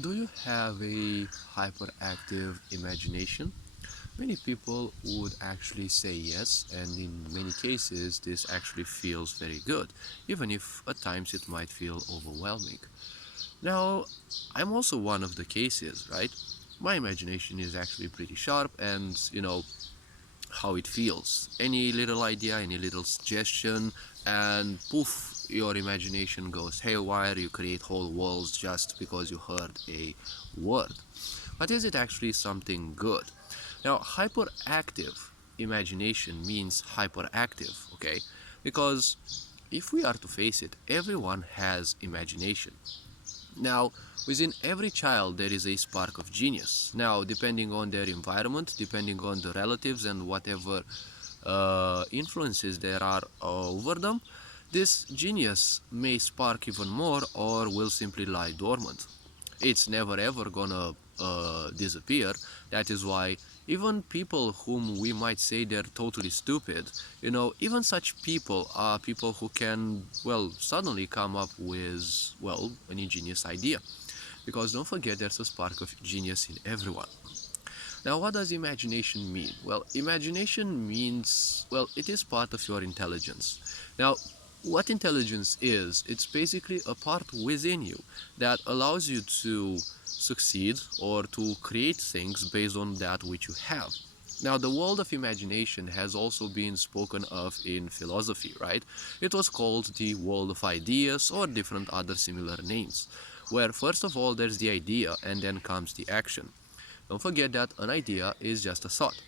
Do you have a hyperactive imagination? Many people would actually say yes, and in many cases, this actually feels very good, even if at times it might feel overwhelming. Now, I'm also one of the cases, right? My imagination is actually pretty sharp, and how it feels. Any little idea, any little suggestion, and poof, your imagination goes haywire. You create whole worlds just because you heard a word. But is it actually something good? Now, hyperactive imagination means hyperactive, okay? Because if we are to face it, everyone has imagination. Now, within every child, there is a spark of genius. Now, depending on their environment, depending on the relatives and whatever influences there are over them, this genius may spark even more or will simply lie dormant. It's never ever gonna disappear. That is why even people whom we might say they're totally stupid, even such people are people who can, well, suddenly come up with, well, an ingenious idea. Because don't forget, there's a spark of genius in everyone. Now, what does imagination mean? Well, imagination means, well, it is part of your intelligence. Now, what intelligence is, it's basically a part within you that allows you to succeed or to create things based on that which you have. Now, the world of imagination has also been spoken of in philosophy, right? It was called the world of ideas or different other similar names, where first of all there's the idea and then comes the action. Don't forget that an idea is just a thought.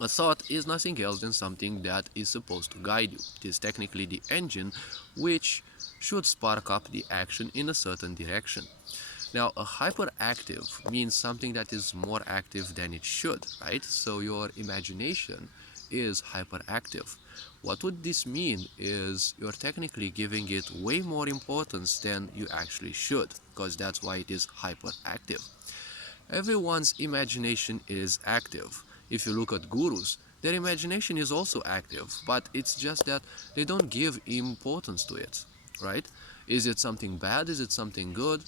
A thought is nothing else than something that is supposed to guide you. It is technically the engine which should spark up the action in a certain direction. Now, a hyperactive means something that is more active than it should, right? So your imagination is hyperactive. What would this mean is you're technically giving it way more importance than you actually should, because that's why it is hyperactive. Everyone's imagination is active. If you look at gurus, their imagination is also active, but it's just that they don't give importance to it, right? Is it something bad? Is it something good?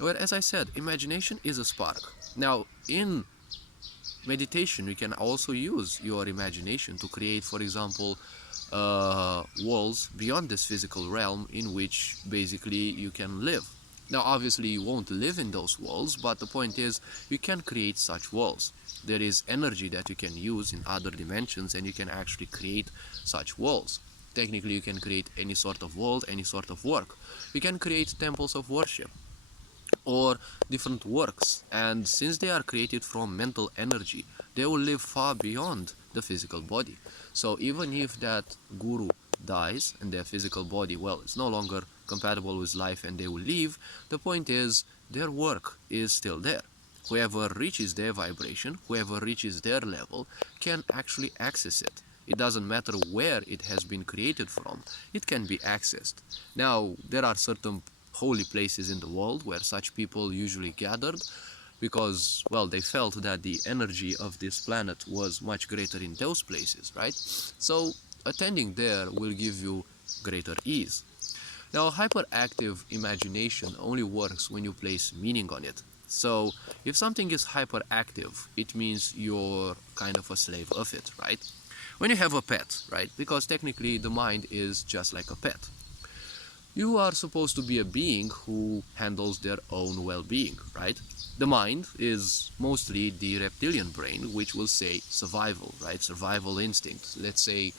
Well, as I said, imagination is a spark. Now, in meditation, you can also use your imagination to create, for example, worlds beyond this physical realm in which basically you can live. Now, obviously, you won't live in those worlds, but the point is, you can create such worlds. There is energy that you can use in other dimensions, and you can actually create such worlds. Technically, you can create any sort of world, any sort of work. You can create temples of worship or different works, and since they are created from mental energy, they will live far beyond the physical body. So even if that guru dies and their physical body, well, it's no longer compatible with life and they will leave, the point is their work is still there. Whoever reaches their vibration, whoever reaches their level, can actually access it. It doesn't matter where it has been created from, it can be accessed. Now, there are certain holy places in the world where such people usually gathered because, well, they felt that the energy of this planet was much greater in those places, right? So attending there will give you greater ease. Now, hyperactive imagination only works when you place meaning on it. So if something is hyperactive, it means you're kind of a slave of it, right? When you have a pet, right? Because technically the mind is just like a pet. You are supposed to be a being who handles their own well-being, right? The mind is mostly the reptilian brain, which will say survival, right? Survival instinct. Let's say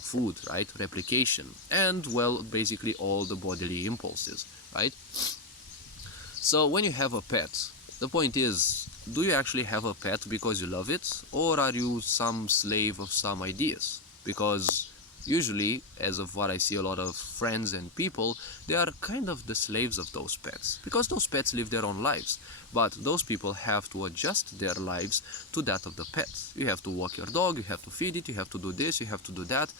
food, right? Replication, and, well, basically all the bodily impulses, right? So when you have a pet, the point is, do you actually have a pet because you love it, or are you some slave of some ideas? Because usually, as of what I see, a lot of friends and people, they are kind of the slaves of those pets, because those pets live their own lives, but those people have to adjust their lives to that of the pets. You have to walk your dog, you have to feed it, you have to do this, you have to do that,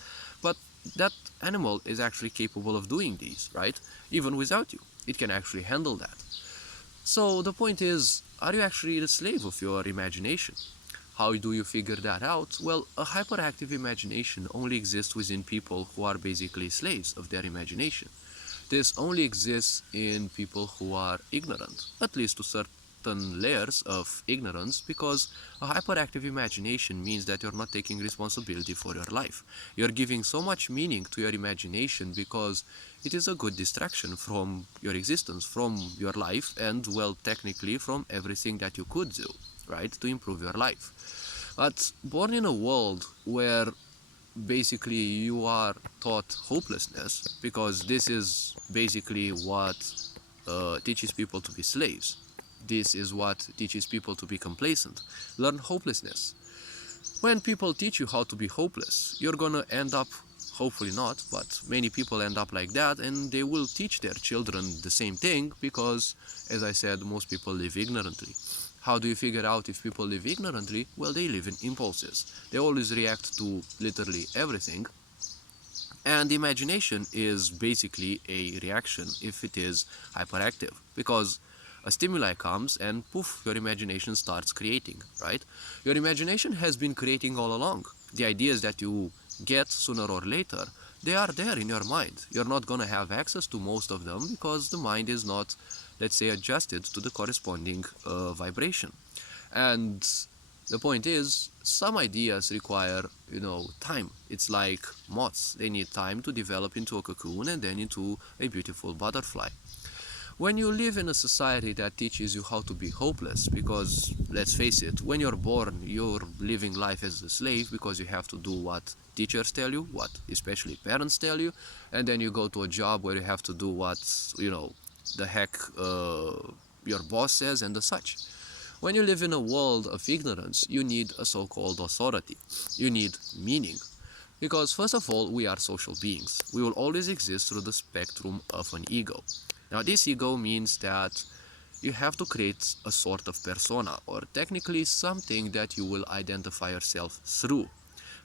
but that animal is actually capable of doing these, right? Even without you, it can actually handle that. So the point is, are you actually the slave of your imagination? How do you figure that out? Well, a hyperactive imagination only exists within people who are basically slaves of their imagination. This only exists in people who are ignorant, at least to certain layers of ignorance, because a hyperactive imagination means that you're not taking responsibility for your life. You're giving so much meaning to your imagination because it is a good distraction from your existence, from your life, and, well, technically from everything that you could do, right, to improve your life. But born in a world where basically you are taught hopelessness, because this is basically what teaches people to be slaves. This is what teaches people to be complacent. Learn hopelessness. When people teach you how to be hopeless, you're gonna end up, hopefully not, but many people end up like that, and they will teach their children the same thing because, as I said, most people live ignorantly. How do you figure out if people live ignorantly? Well, they live in impulses. They always react to literally everything. And imagination is basically a reaction if it is hyperactive, because a stimuli comes and poof, your imagination starts creating, right? Your imagination has been creating all along. The ideas that you get sooner or later, they are there in your mind. You're not going to have access to most of them because the mind is not, let's say, adjusted to the corresponding vibration. And the point is, some ideas require, time. It's like moths. They need time to develop into a cocoon and then into a beautiful butterfly. When you live in a society that teaches you how to be hopeless, because let's face it, when you're born, you're living life as a slave because you have to do what teachers tell you, what especially parents tell you, and then you go to a job where you have to do what, the heck your boss says and the such. When you live in a world of ignorance, you need a so-called authority. You need meaning. Because first of all, we are social beings. We will always exist through the spectrum of an ego. Now, this ego means that you have to create a sort of persona, or technically something that you will identify yourself through.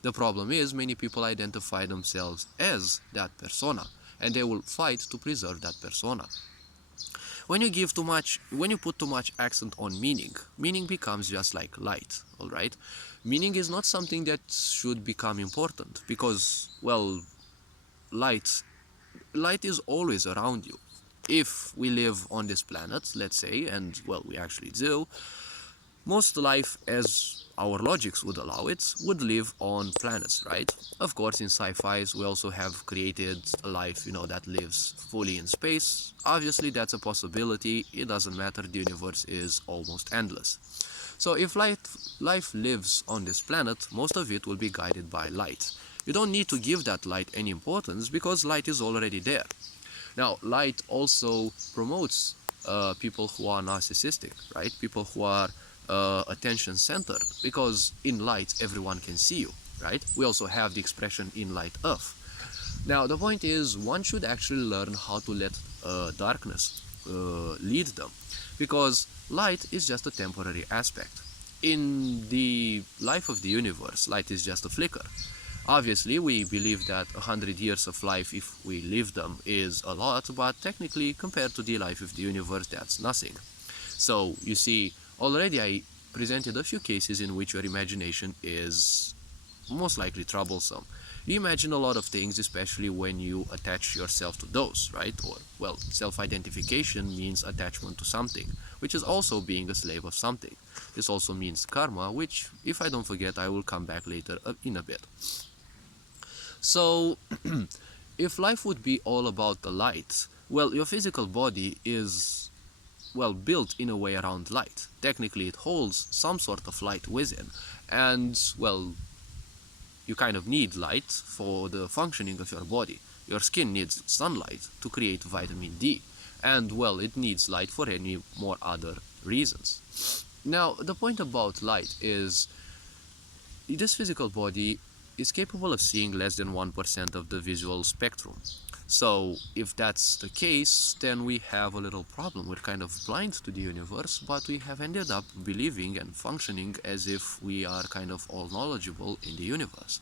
The problem is, many people identify themselves as that persona, and they will fight to preserve that persona. When you put too much accent on meaning becomes just like light, all right? Meaning is not something that should become important because, well, light is always around you. If we live on this planet, let's say, and, well, we actually do, most life, as our logics would allow it, would live on planets, right? Of course, in sci-fis, we also have created a life, that lives fully in space. Obviously, that's a possibility. It doesn't matter. The universe is almost endless. So if life lives on this planet, most of it will be guided by light. You don't need to give that light any importance because light is already there. Now, light also promotes people who are narcissistic, right? People who are attention centered, because in light everyone can see you, right? We also have the expression in light of. Now, the point is, one should actually learn how to let darkness lead them, because light is just a temporary aspect. In the life of the universe, light is just a flicker. Obviously, we believe that 100 years of life, if we live them, is a lot, but technically, compared to the life of the universe, that's nothing. So, you see, already I presented a few cases in which your imagination is most likely troublesome. You imagine a lot of things, especially when you attach yourself to those, right? Or, well, self-identification means attachment to something, which is also being a slave of something. This also means karma, which, if I don't forget, I will come back later in a bit. So, if life would be all about the light, well, your physical body is, well, built in a way around light. Technically, it holds some sort of light within, and, well, you kind of need light for the functioning of your body. Your skin needs sunlight to create vitamin D, and, well, it needs light for any more other reasons. Now, the point about light is this physical body is capable of seeing less than 1% of the visual spectrum. So if that's the case, then we have a little problem. We're kind of blind to the universe, but we have ended up believing and functioning as if we are kind of all knowledgeable in the universe.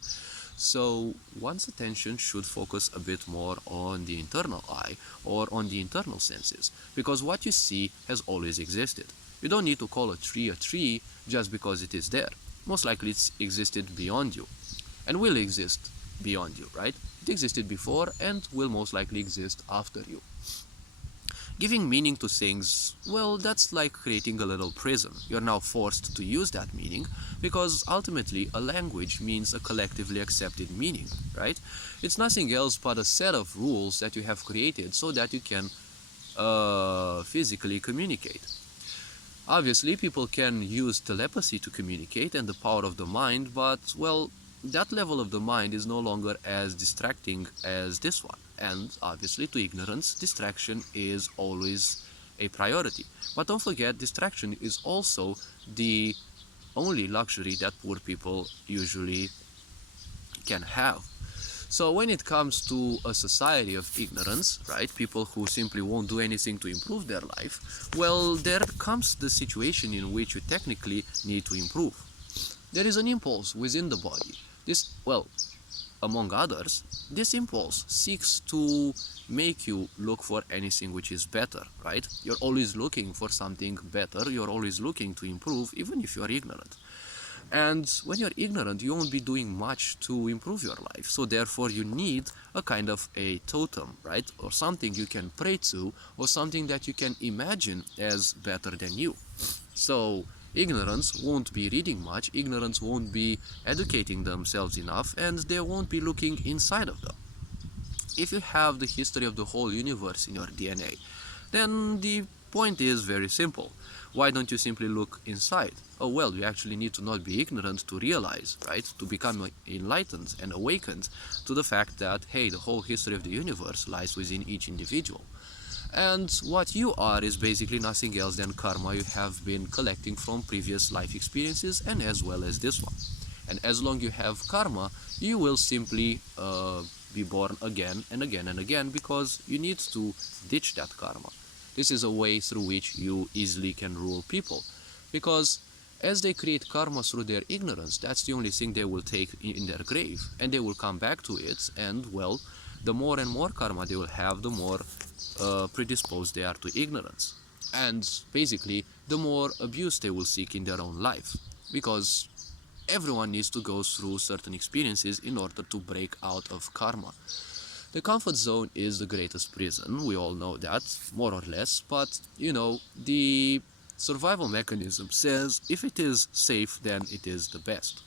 So one's attention should focus a bit more on the internal eye or on the internal senses, because what you see has always existed. You don't need to call a tree just because it is there. Most likely it's existed beyond you and will exist beyond you, right? It existed before and will most likely exist after you. Giving meaning to things, well, that's like creating a little prison. You're now forced to use that meaning because ultimately a language means a collectively accepted meaning, right? It's nothing else but a set of rules that you have created so that you can physically communicate. Obviously, people can use telepathy to communicate and the power of the mind, but, well, that level of the mind is no longer as distracting as this one. And obviously, to ignorance, distraction is always a priority. But don't forget, distraction is also the only luxury that poor people usually can have. So when it comes to a society of ignorance, right, people who simply won't do anything to improve their life, well, there comes the situation in which you technically need to improve. There is an impulse within the body. This, well, among others, this impulse seeks to make you look for anything which is better, right? You're always looking for something better, you're always looking to improve, even if you're ignorant. And when you're ignorant, you won't be doing much to improve your life. So therefore, you need a kind of a totem, right? Or something you can pray to, or something that you can imagine as better than you. So ignorance won't be reading much, ignorance won't be educating themselves enough, and they won't be looking inside of them. If you have the history of the whole universe in your DNA, then the point is very simple. Why don't you simply look inside? Oh well, you actually need to not be ignorant to realize, right? To become enlightened and awakened to the fact that, hey, the whole history of the universe lies within each individual. And what you are is basically nothing else than karma you have been collecting from previous life experiences and as well as this one. And as long you have karma, you will simply be born again and again and again because you need to ditch that karma. This is a way through which you easily can rule people, because as they create karma through their ignorance, that's the only thing they will take in their grave, and they will come back to it, and, well, the more and more karma they will have, the more predisposed they are to ignorance. And basically, the more abuse they will seek in their own life, because everyone needs to go through certain experiences in order to break out of karma. The comfort zone is the greatest prison, we all know that, more or less, but, you know, the survival mechanism says if it is safe, then it is the best.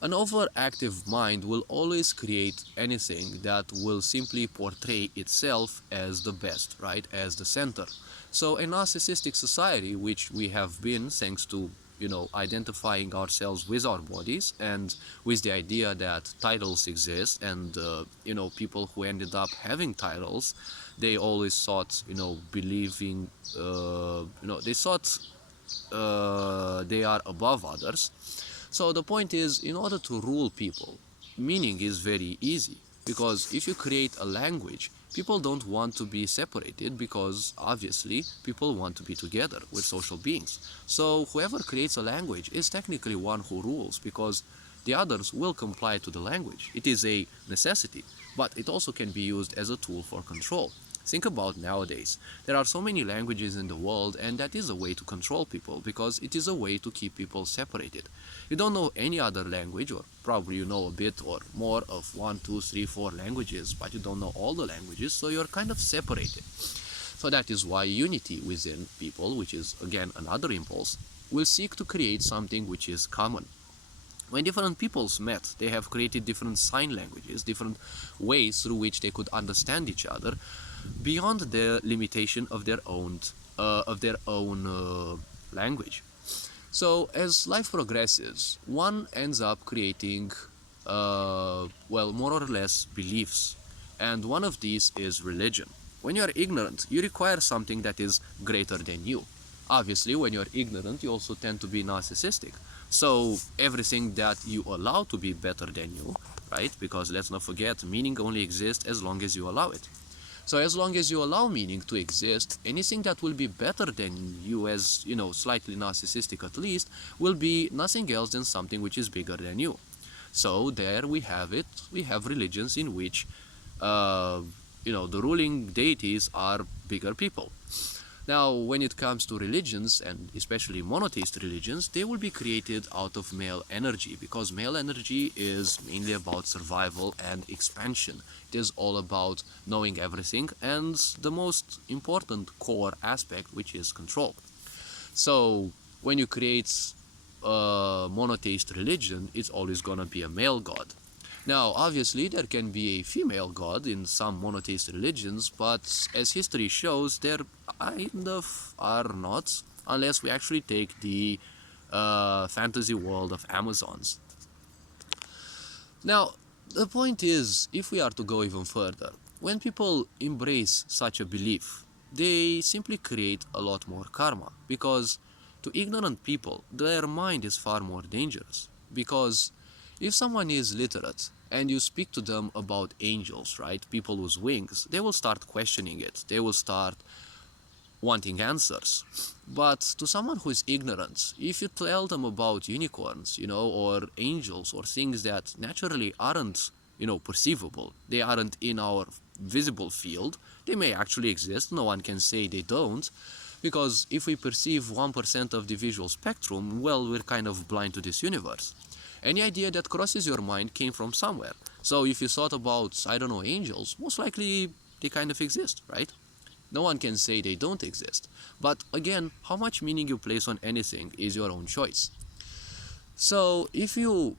An overactive mind will always create anything that will simply portray itself as the best, right, as the center. So a narcissistic society, which we have been thanks to, you know, identifying ourselves with our bodies and with the idea that titles exist, and you know, people who ended up having titles, they always thought, you know, believing, you know, they thought they are above others. So the point is, in order to rule people, meaning is very easy, because if you create a language, people don't want to be separated, because obviously people want to be together with social beings. So whoever creates a language is technically one who rules, because the others will comply to the language. It is a necessity, but it also can be used as a tool for control. Think about nowadays. There are so many languages in the world, and that is a way to control people, because it is a way to keep people separated. You don't know any other language, or probably you know a bit or more of 1, 2, 3, 4 languages, but you don't know all the languages, so you're kind of separated. So that is why unity within people, which is again another impulse, will seek to create something which is common. When different peoples met, they have created different sign languages, different ways through which they could understand each other, beyond the limitation of their own language. So as life progresses, one ends up creating, well, more or less beliefs, and one of these is religion. When you are ignorant, you require something that is greater than you. Obviously, when you're ignorant, you also tend to be narcissistic. So everything that you allow to be better than you, right? Because let's not forget, meaning only exists as long as you allow it. So as long as you allow meaning to exist, anything that will be better than you, as, you know, slightly narcissistic at least, will be nothing else than something which is bigger than you. So there we have it. We have religions in which, you know, the ruling deities are bigger people. Now, when it comes to religions, and especially monotheist religions, they will be created out of male energy, because male energy is mainly about survival and expansion. It is all about knowing everything and the most important core aspect, which is control. So when you create a monotheist religion, it's always gonna be a male god. Now, obviously, there can be a female god in some monotheist religions, but as history shows, there kind of are not, unless we actually take the fantasy world of Amazons. Now, the point is, if we are to go even further, when people embrace such a belief, they simply create a lot more karma, because to ignorant people, their mind is far more dangerous. Because if someone is literate and you speak to them about angels, right, people with wings, they will start questioning it. They will start wanting answers. But to someone who is ignorant, if you tell them about unicorns, or angels, or things that naturally aren't, perceivable, they aren't in our visible field, they may actually exist, no one can say they don't, because if we perceive 1% of the visual spectrum, well, we're kind of blind to this universe. Any idea that crosses your mind came from somewhere. So if you thought about, I don't know, angels, most likely they kind of exist, right? No one can say they don't exist. But again, how much meaning you place on anything is your own choice. So if you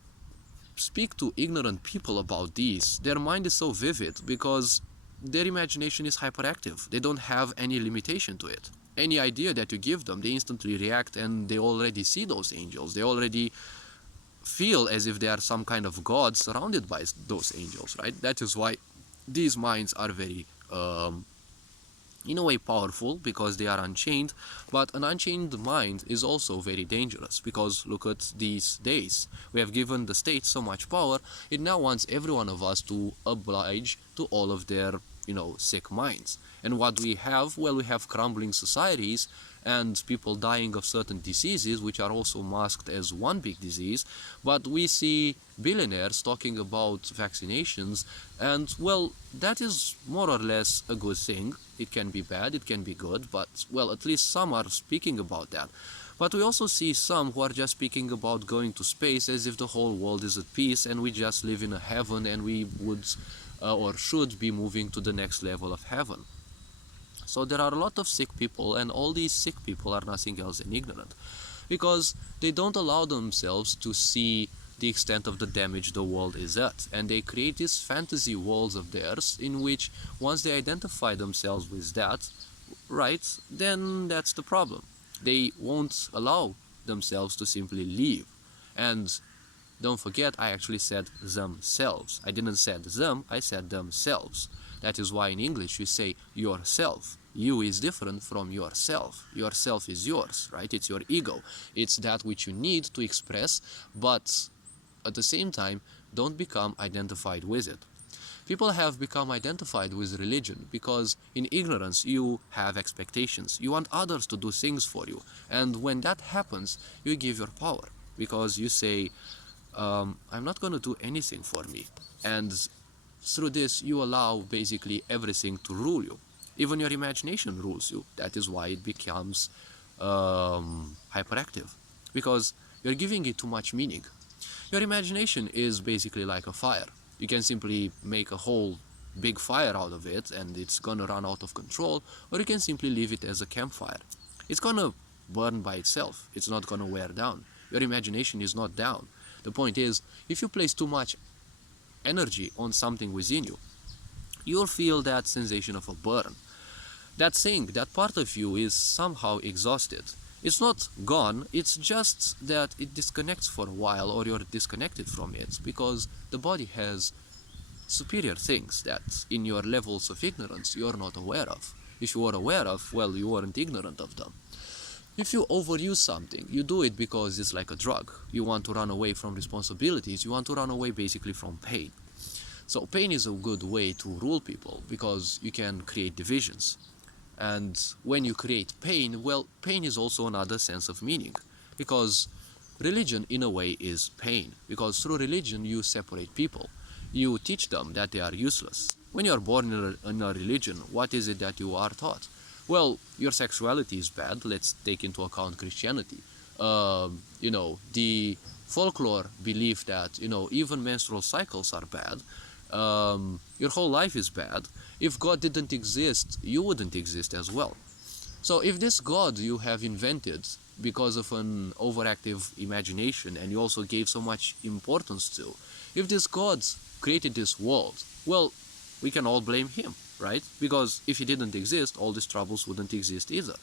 speak to ignorant people about these, their mind is so vivid because their imagination is hyperactive. They don't have any limitation to it. Any idea that you give them, they instantly react, and they already see those angels. They already feel as if they are some kind of god surrounded by those angels, right? That is why these minds are very in a way powerful, because they are unchained. But an unchained mind is also very dangerous, because look at these days, we have given the state so much power, it now wants every one of us to oblige to all of their sick minds. And what we have, well, we have crumbling societies and people dying of certain diseases, which are also masked as one big disease. But we see billionaires talking about vaccinations, and well, that is more or less a good thing. It can be bad, it can be good, but well, at least some are speaking about that. But we also see some who are just speaking about going to space as if the whole world is at peace and we just live in a heaven, and we would or should be moving to the next level of heaven. So there are a lot of sick people, and all these sick people are nothing else than ignorant, because they don't allow themselves to see the extent of the damage the world is at, and they create these fantasy worlds of theirs in which, once they identify themselves with that, right, then that's the problem. They won't allow themselves to simply live. And don't forget, I actually said themselves. I didn't say them, I said themselves. That is why in English we say yourself. You is different from yourself. Yourself is yours, right? It's your ego. It's that which you need to express, but at the same time, don't become identified with it. People have become identified with religion because in ignorance you have expectations. You want others to do things for you. And when that happens, you give your power, because you say, I'm not going to do anything for me. And through this, you allow basically everything to rule you. Even your imagination rules you. That is why it becomes hyperactive, because you're giving it too much meaning. Your imagination is basically like a fire. You can simply make a whole big fire out of it and it's gonna run out of control, or you can simply leave it as a campfire. It's gonna burn by itself. It's not gonna wear down. Your imagination is not down. The point is, if you place too much energy on something within you, you'll feel that sensation of a burn. That thing, that part of you is somehow exhausted. It's not gone, it's just that it disconnects for a while, or you're disconnected from it, because the body has superior things that in your levels of ignorance you're not aware of. If you were aware of, well, you weren't ignorant of them. If you overuse something, you do it because it's like a drug. You want to run away from responsibilities, you want to run away basically from pain. So pain is a good way to rule people, because you can create divisions. And when you create pain, well, pain is also another sense of meaning, because religion in a way is pain, because through religion you separate people. You teach them that they are useless. When you are born in a religion, what is it that you are taught? well, your sexuality is bad. Let's take into account Christianity. The folklore belief that, even menstrual cycles are bad. Your whole life is bad. If God didn't exist, you wouldn't exist as well. So if this God you have invented because of an overactive imagination, and you also gave so much importance to, if this God created this world, well, we can all blame him, right? Because if he didn't exist, all these troubles wouldn't exist either.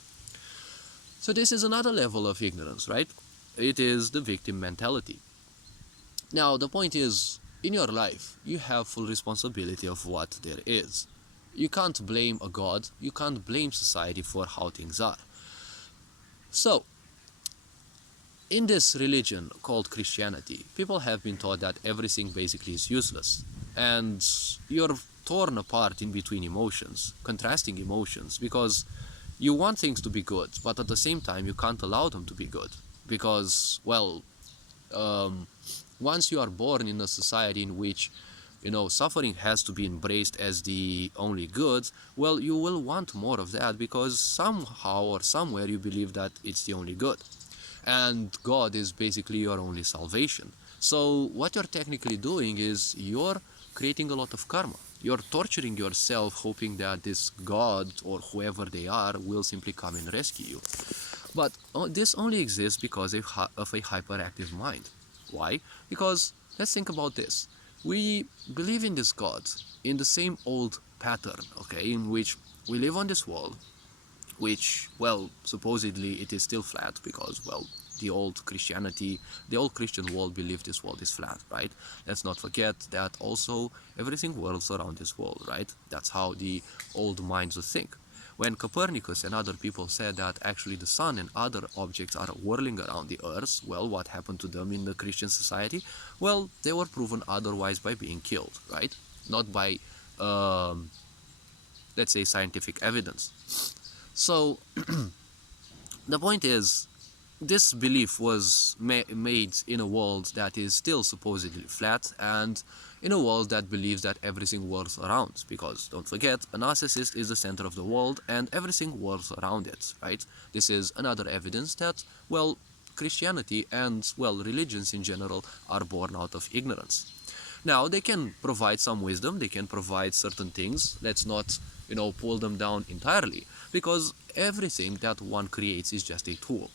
So this is another level of ignorance, right? It is the victim mentality. Now, the point is, in your life, you have full responsibility of what there is. You can't blame a God, you can't blame society for how things are. So, in this religion called Christianity, people have been taught that everything basically is useless. And you're torn apart in between emotions, contrasting emotions, because you want things to be good, but at the same time you can't allow them to be good. Because, well, once you are born in a society in which suffering has to be embraced as the only good, well, you will want more of that because somehow or somewhere you believe that it's the only good. And God is basically your only salvation. So what you're technically doing is you're creating a lot of karma. You're torturing yourself hoping that this God or whoever they are will simply come and rescue you. But this only exists because of a hyperactive mind. Why? Because let's think about this. We believe in this God in the same old pattern, okay, in which we live on this world, which, well, supposedly it is still flat because, well, the old Christian world believed this world is flat, right? Let's not forget that also everything whirls around this world, right? That's how the old minds would think. When Copernicus and other people said that actually the sun and other objects are whirling around the earth, well, what happened to them in the Christian society? Well, they were proven otherwise by being killed, right? Not by, let's say, scientific evidence. So, the point is, this belief was made in a world that is still supposedly flat, and in a world that believes that everything whirls around, because don't forget, a narcissist is the center of the world and everything whirls around it, right? This is another evidence that, well, Christianity and, well, religions in general are born out of ignorance. Now, they can provide some wisdom, they can provide certain things. Let's not, pull them down entirely, because everything that one creates is just a tool.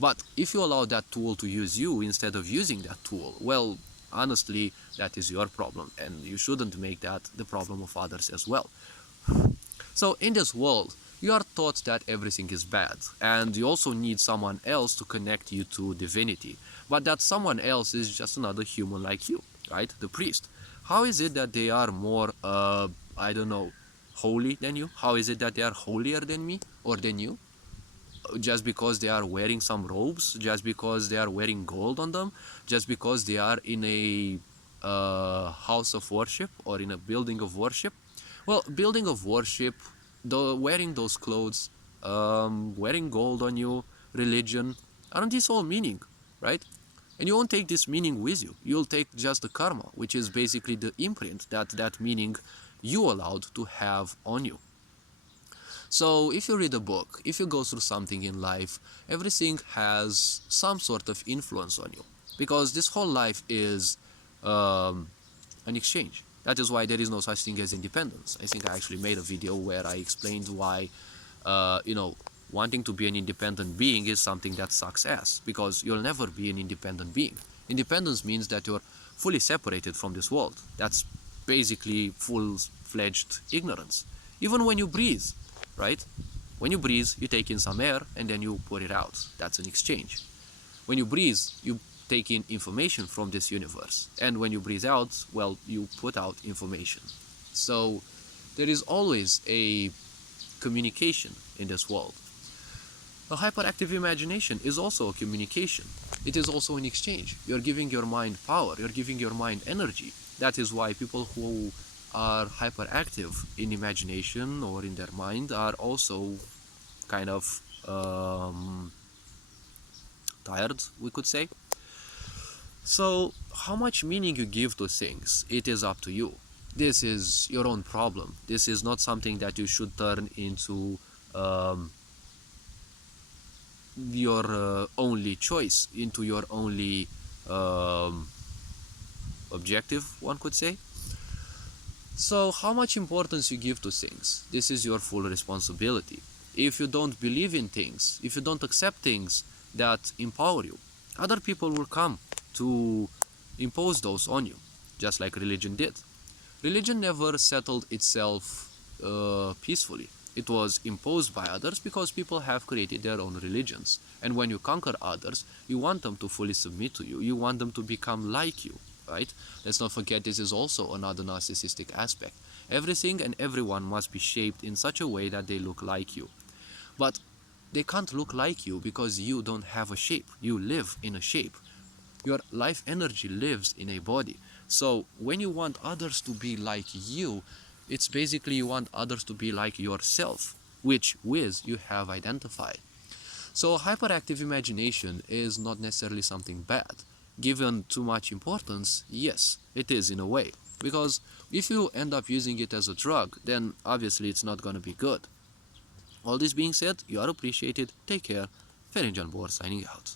But if you allow that tool to use you instead of using that tool, well, honestly, that is your problem, and you shouldn't make that the problem of others as well. So in this world, you are taught that everything is bad, and you also need someone else to connect you to divinity. But that someone else is just another human like you, right? The priest. How is it that they are more, holy than you? How is it that they are holier than me or than you? Just because they are wearing some robes, just because they are wearing gold on them, just because they are in a house of worship or in a building of worship. Well, building of worship, wearing those clothes, wearing gold on you, religion, aren't these all meaning, right? And you won't take this meaning with you. You'll take just the karma, which is basically the imprint that meaning you allowed to have on you. So if you read a book, if you go through something in life, everything has some sort of influence on you. Because this whole life is an exchange. That is why there is no such thing as independence. I think I actually made a video where I explained why, wanting to be an independent being is something that sucks ass. Because you'll never be an independent being. Independence means that you're fully separated from this world. That's basically full-fledged ignorance. Even when you breathe. Right? When you breathe, you take in some air and then you put it out. That's an exchange. When you breathe, you take in information from this universe. And when you breathe out, well, you put out information. So there is always a communication in this world. A hyperactive imagination is also a communication. It is also an exchange. You're giving your mind power. You're giving your mind energy. That is why people who are hyperactive in imagination or in their mind are also kind of tired, we could say. So how much meaning you give to things, it is up to you. This is your own problem. This is not something that you should turn into um, your only choice, into your only um, objective, one could say. So how much importance you give to things, this is your full responsibility. If you don't believe in things, if you don't accept things that empower you, other people will come to impose those on you, just like religion did. Religion never settled itself peacefully. It was imposed by others because people have created their own religions. And when you conquer others, you want them to fully submit to you. You want them to become like you, right? Let's not forget this is also another narcissistic aspect. Everything and everyone must be shaped in such a way that they look like you. But they can't look like you because you don't have a shape. You live in a shape. Your life energy lives in a body. So when you want others to be like you, it's basically you want others to be like yourself, which with you have identified. So hyperactive imagination is not necessarily something bad. Given too much importance, yes, it is in a way. Because if you end up using it as a drug, then obviously it's not going to be good. All this being said, you are appreciated. Take care. Ferencan Bor signing out.